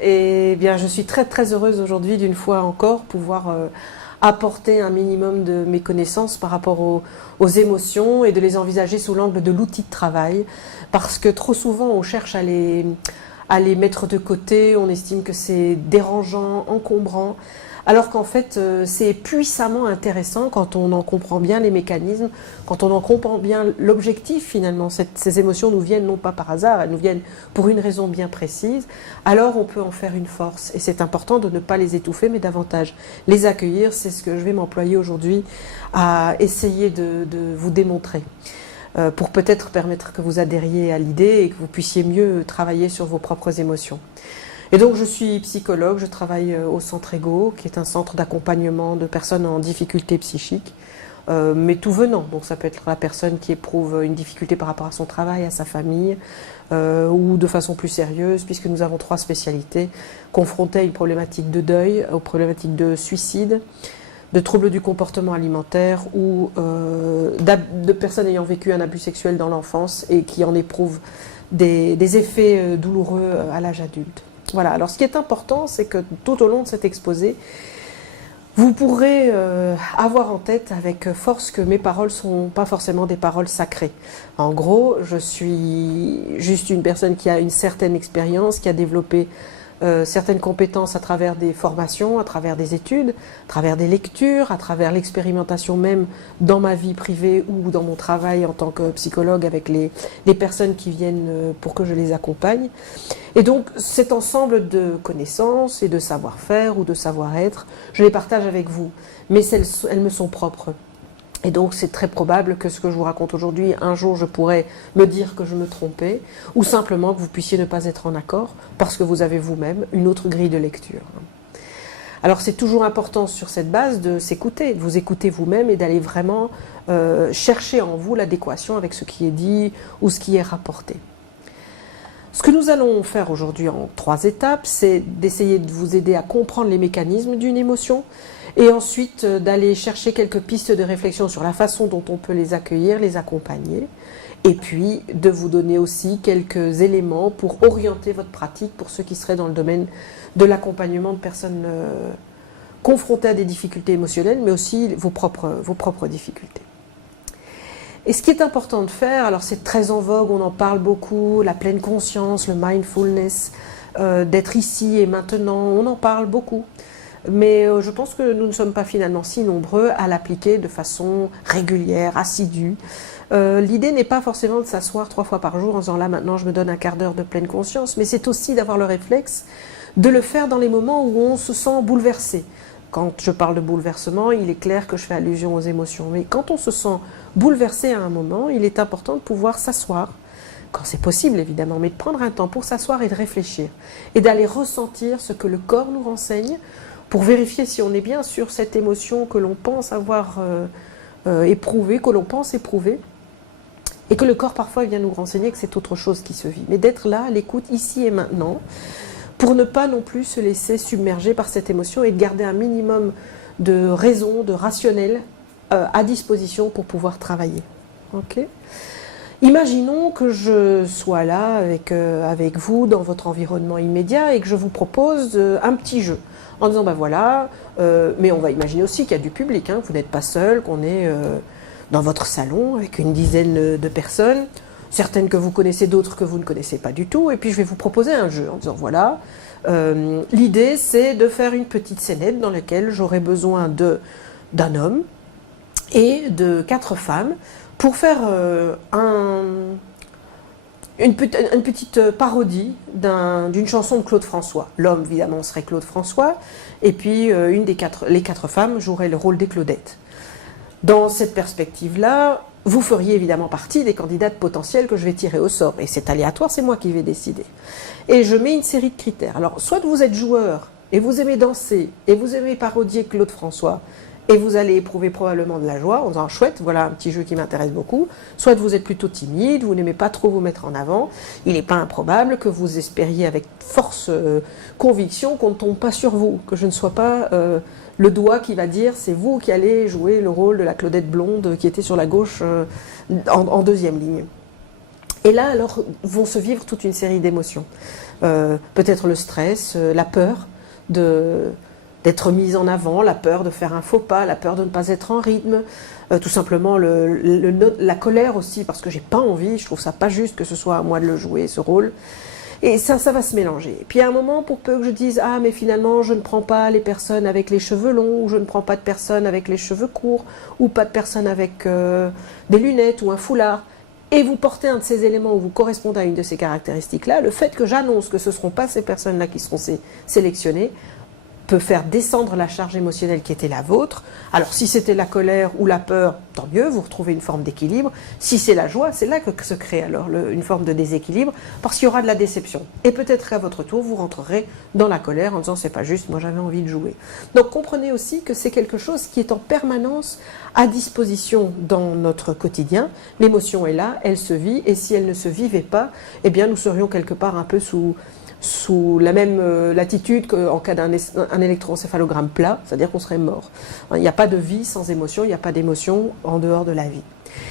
Et bien, je suis très très heureuse aujourd'hui d'une fois encore pouvoir apporter un minimum de mes connaissances par rapport aux émotions et de les envisager sous l'angle de l'outil de travail, parce que trop souvent on cherche à les mettre de côté, on estime que c'est dérangeant, encombrant, alors qu'en fait c'est puissamment intéressant quand on en comprend bien les mécanismes, quand on en comprend bien l'objectif finalement. Ces émotions nous viennent non pas par hasard, elles nous viennent pour une raison bien précise, alors on peut en faire une force. Et c'est important de ne pas les étouffer, mais davantage les accueillir. C'est ce que je vais m'employer aujourd'hui à essayer de vous démontrer. Pour peut-être permettre que vous adhériez à l'idée et que vous puissiez mieux travailler sur vos propres émotions. Et donc je suis psychologue, je travaille au Centre Ego, qui est un centre d'accompagnement de personnes en difficulté psychique, mais tout venant. Donc ça peut être la personne qui éprouve une difficulté par rapport à son travail, à sa famille, ou de façon plus sérieuse, puisque nous avons 3 spécialités, confrontées à une problématique de deuil, aux problématiques de suicide, de troubles du comportement alimentaire ou de personnes ayant vécu un abus sexuel dans l'enfance et qui en éprouvent des effets douloureux à l'âge adulte. Voilà, alors ce qui est important, c'est que tout au long de cet exposé, vous pourrez avoir en tête avec force que mes paroles ne sont pas forcément des paroles sacrées. En gros, je suis juste une personne qui a une certaine expérience, qui a développé certaines compétences à travers des formations, à travers des études, à travers des lectures, à travers l'expérimentation même dans ma vie privée ou dans mon travail en tant que psychologue avec les personnes qui viennent pour que je les accompagne. Et donc cet ensemble de connaissances et de savoir-faire ou de savoir-être, je les partage avec vous, mais elles me sont propres. Et donc c'est très probable que ce que je vous raconte aujourd'hui, un jour je pourrais me dire que je me trompais, ou simplement que vous puissiez ne pas être en accord, parce que vous avez vous-même une autre grille de lecture. Alors c'est toujours important sur cette base de s'écouter, de vous écouter vous-même et d'aller vraiment chercher en vous l'adéquation avec ce qui est dit ou ce qui est rapporté. Ce que nous allons faire aujourd'hui en 3 étapes, c'est d'essayer de vous aider à comprendre les mécanismes d'une émotion, et ensuite d'aller chercher quelques pistes de réflexion sur la façon dont on peut les accueillir, les accompagner, et puis de vous donner aussi quelques éléments pour orienter votre pratique pour ceux qui seraient dans le domaine de l'accompagnement de personnes confrontées à des difficultés émotionnelles, mais aussi vos propres difficultés. Et ce qui est important de faire, alors c'est très en vogue, on en parle beaucoup, la pleine conscience, le mindfulness, d'être ici et maintenant, on en parle beaucoup. Mais je pense que nous ne sommes pas finalement si nombreux à l'appliquer de façon régulière, assidue. L'idée n'est pas forcément de s'asseoir 3 fois par jour en disant là maintenant je me donne un quart d'heure de pleine conscience, mais c'est aussi d'avoir le réflexe de le faire dans les moments où on se sent bouleversé. Quand je parle de bouleversement, il est clair que je fais allusion aux émotions, mais quand on se sent bouleversé à un moment, il est important de pouvoir s'asseoir, quand c'est possible évidemment, mais de prendre un temps pour s'asseoir et de réfléchir, et d'aller ressentir ce que le corps nous renseigne, pour vérifier si on est bien sur cette émotion que l'on pense avoir éprouvée, que l'on pense éprouver, et que le corps parfois vient nous renseigner que c'est autre chose qui se vit. Mais d'être là, à l'écoute, ici et maintenant, pour ne pas non plus se laisser submerger par cette émotion et de garder un minimum de raison, de rationnel à disposition pour pouvoir travailler. Okay ? Imaginons que je sois là avec vous dans votre environnement immédiat et que je vous propose un petit jeu. En disant, ben voilà, mais on va imaginer aussi qu'il y a du public, hein, que vous n'êtes pas seul, qu'on est dans votre salon avec une dizaine de personnes, certaines que vous connaissez, d'autres que vous ne connaissez pas du tout, et puis je vais vous proposer un jeu en disant, voilà, l'idée c'est de faire une petite scénette dans laquelle j'aurai besoin d'un homme et de 4 femmes pour faire une petite parodie d'une chanson de Claude François. L'homme, évidemment, serait Claude François, et puis les 4 femmes joueraient le rôle des Claudettes. Dans cette perspective-là, vous feriez évidemment partie des candidates potentielles que je vais tirer au sort, et c'est aléatoire, c'est moi qui vais décider. Et je mets une série de critères. Alors, soit vous êtes joueur, et vous aimez danser, et vous aimez parodier Claude François, et vous allez éprouver probablement de la joie en disant « chouette, voilà un petit jeu qui m'intéresse beaucoup ». Soit vous êtes plutôt timide, vous n'aimez pas trop vous mettre en avant. Il n'est pas improbable que vous espériez avec force conviction qu'on ne tombe pas sur vous, que je ne sois pas le doigt qui va dire « c'est vous qui allez jouer le rôle de la Claudette blonde qui était sur la gauche en 2e ligne ». Et là, alors, vont se vivre toute une série d'émotions. peut-être le stress, la peur d'être mise en avant, la peur de faire un faux pas, la peur de ne pas être en rythme, tout simplement la colère aussi, parce que j'ai pas envie, je trouve ça pas juste que ce soit à moi de le jouer, ce rôle. Et ça va se mélanger. Et puis à un moment, pour peu que je dise, ah mais finalement je ne prends pas les personnes avec les cheveux longs, ou je ne prends pas de personnes avec les cheveux courts, ou pas de personnes avec des lunettes ou un foulard, et vous portez un de ces éléments où vous correspondez à une de ces caractéristiques-là, le fait que j'annonce que ce ne seront pas ces personnes-là qui seront sélectionnées, peut faire descendre la charge émotionnelle qui était la vôtre. Alors si c'était la colère ou la peur, tant mieux, vous retrouvez une forme d'équilibre. Si c'est la joie, c'est là que se crée alors une forme de déséquilibre, parce qu'il y aura de la déception. Et peut-être qu'à votre tour, vous rentrerez dans la colère en disant c'est pas juste, moi j'avais envie de jouer. Donc comprenez aussi que c'est quelque chose qui est en permanence à disposition dans notre quotidien. L'émotion est là, elle se vit, et si elle ne se vivait pas, eh bien nous serions quelque part un peu sous la même latitude qu'en cas d'un électroencéphalogramme plat, c'est-à-dire qu'on serait mort. Il n'y a pas de vie sans émotion, il n'y a pas d'émotion en dehors de la vie.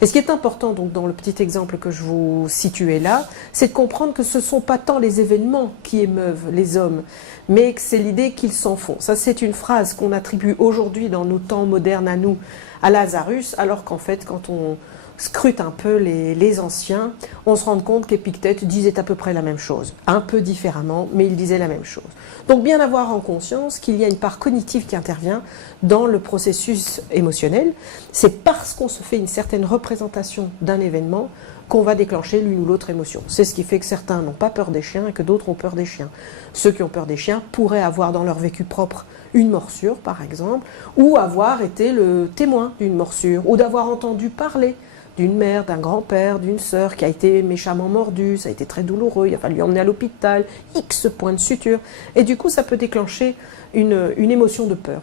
Et ce qui est important donc dans le petit exemple que je vous situais là, c'est de comprendre que ce ne sont pas tant les événements qui émeuvent les hommes, mais que c'est l'idée qu'ils s'en font. Ça, c'est une phrase qu'on attribue aujourd'hui dans nos temps modernes à nous, à Lazarus, alors qu'en fait, quand on scrute un peu les anciens, on se rend compte qu'Épictète disait à peu près la même chose, un peu différemment, mais il disait la même chose. Donc bien avoir en conscience qu'il y a une part cognitive qui intervient dans le processus émotionnel. C'est parce qu'on se fait une certaine représentation d'un événement qu'on va déclencher l'une ou l'autre émotion. C'est ce qui fait que certains n'ont pas peur des chiens et que d'autres ont peur des chiens. Ceux qui ont peur des chiens pourraient avoir dans leur vécu propre une morsure, par exemple, ou avoir été le témoin d'une morsure, ou d'avoir entendu parler d'une mère, d'un grand-père, d'une sœur qui a été méchamment mordue, ça a été très douloureux, il a fallu l'emmener à l'hôpital, X points de suture, et du coup ça peut déclencher une émotion de peur.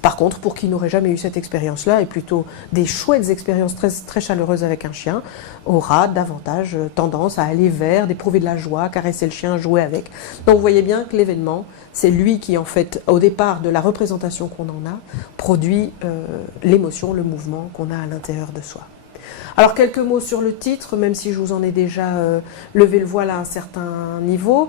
Par contre, pour qui n'aurait jamais eu cette expérience-là, et plutôt des chouettes expériences très, très chaleureuses avec un chien, aura davantage tendance à aller vers, d'éprouver de la joie, caresser le chien, jouer avec. Donc vous voyez bien que l'événement, c'est lui qui en fait, au départ de la représentation qu'on en a, produit l'émotion, le mouvement qu'on a à l'intérieur de soi. Alors quelques mots sur le titre, même si je vous en ai déjà levé le voile à un certain niveau.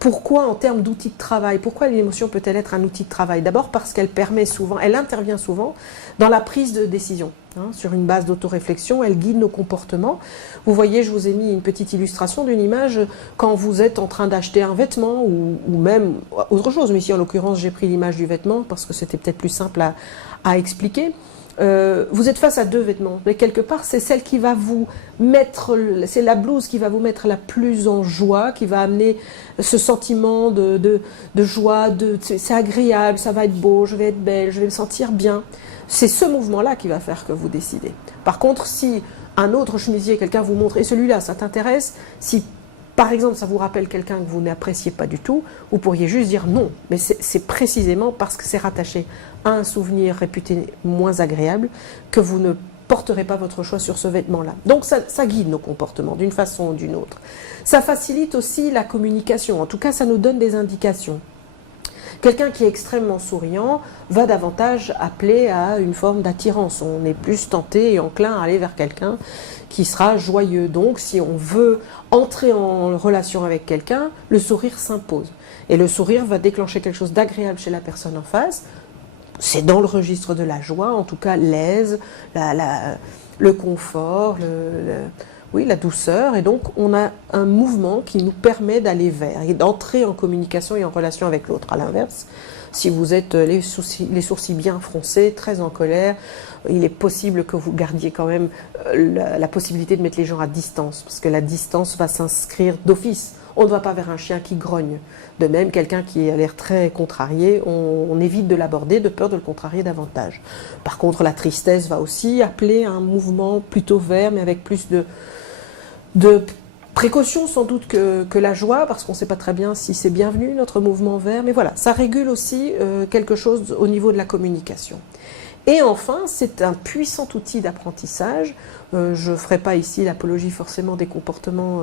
Pourquoi en termes d'outils de travail? Pourquoi l'émotion peut-elle être un outil de travail? D'abord parce qu'elle permet souvent, elle intervient souvent dans la prise de décision. Sur une base d'autoréflexion, elle guide nos comportements. Vous voyez, je vous ai mis une petite illustration d'une image quand vous êtes en train d'acheter un vêtement ou même autre chose. Mais ici, en l'occurrence, j'ai pris l'image du vêtement parce que c'était peut-être plus simple à expliquer. Vous êtes face à deux vêtements, mais quelque part c'est celle qui va vous mettre, c'est la blouse qui va vous mettre la plus en joie, qui va amener ce sentiment de joie, c'est agréable, ça va être beau, je vais être belle, je vais me sentir bien. C'est ce mouvement-là qui va faire que vous décidez. Par contre, si un autre chemisier, quelqu'un vous montre, et celui-là ça t'intéresse, si par exemple ça vous rappelle quelqu'un que vous n'appréciez pas du tout, vous pourriez juste dire non, mais c'est précisément parce que c'est rattaché à un souvenir réputé moins agréable que vous ne porterez pas votre choix sur ce vêtement-là. Donc ça guide nos comportements d'une façon ou d'une autre. Ça facilite aussi la communication, en tout cas ça nous donne des indications. Quelqu'un qui est extrêmement souriant va davantage appeler à une forme d'attirance. On est plus tenté et enclin à aller vers quelqu'un qui sera joyeux. Donc si on veut entrer en relation avec quelqu'un, le sourire s'impose. Et le sourire va déclencher quelque chose d'agréable chez la personne en face. C'est dans le registre de la joie, en tout cas l'aise, le confort, oui, la douceur. Et donc on a un mouvement qui nous permet d'aller vers et d'entrer en communication et en relation avec l'autre. À l'inverse, si vous êtes les sourcils bien froncés, très en colère, il est possible que vous gardiez quand même la possibilité de mettre les gens à distance, parce que la distance va s'inscrire d'office. On ne va pas vers un chien qui grogne. De même, quelqu'un qui a l'air très contrarié, on évite de l'aborder de peur de le contrarier davantage. Par contre, la tristesse va aussi appeler un mouvement plutôt vert, mais avec plus de précaution sans doute que la joie, parce qu'on ne sait pas très bien si c'est bienvenu notre mouvement vert. Mais voilà, ça régule aussi quelque chose au niveau de la communication. Et enfin, c'est un puissant outil d'apprentissage. Je ne ferai pas ici l'apologie forcément des comportements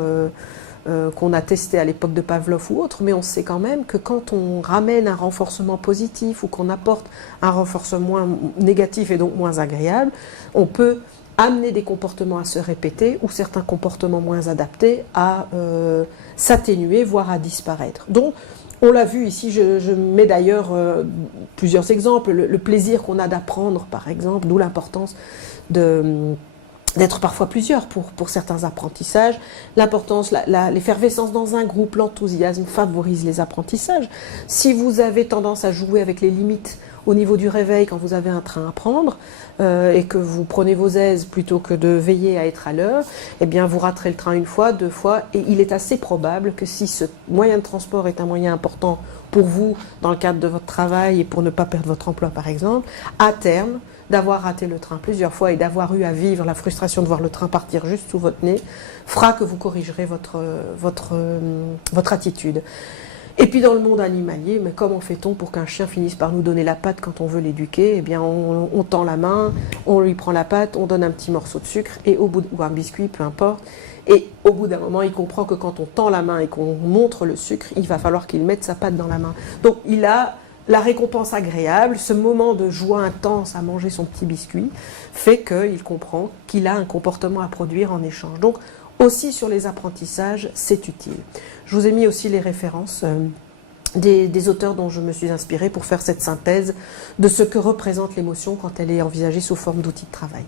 qu'on a testé à l'époque de Pavlov ou autre, mais on sait quand même que quand on ramène un renforcement positif ou qu'on apporte un renforcement négatif et donc moins agréable, on peut amener des comportements à se répéter ou certains comportements moins adaptés à s'atténuer, voire à disparaître. Donc, on l'a vu ici, je mets d'ailleurs plusieurs exemples. Le plaisir qu'on a d'apprendre, par exemple, d'où l'importance d'être parfois plusieurs pour certains apprentissages. L'importance, l'effervescence dans un groupe, l'enthousiasme favorise les apprentissages. Si vous avez tendance à jouer avec les limites au niveau du réveil quand vous avez un train à prendre et que vous prenez vos aises plutôt que de veiller à être à l'heure, eh bien vous raterez le train une fois, deux fois, et il est assez probable que si ce moyen de transport est un moyen important pour vous dans le cadre de votre travail et pour ne pas perdre votre emploi par exemple, à terme, d'avoir raté le train plusieurs fois et d'avoir eu à vivre la frustration de voir le train partir juste sous votre nez, fera que vous corrigerez votre attitude. Et puis dans le monde animalier, mais comment fait-on pour qu'un chien finisse par nous donner la patte quand on veut l'éduquer? Eh bien on tend la main, on lui prend la patte, on donne un petit morceau de sucre et ou un biscuit, peu importe. Et au bout d'un moment, il comprend que quand on tend la main et qu'on montre le sucre, il va falloir qu'il mette sa patte dans la main. Donc il a la récompense agréable, ce moment de joie intense à manger son petit biscuit, fait qu'il comprend qu'il a un comportement à produire en échange. Donc, aussi sur les apprentissages, c'est utile. Je vous ai mis aussi les références des auteurs dont je me suis inspirée pour faire cette synthèse de ce que représente l'émotion quand elle est envisagée sous forme d'outil de travail.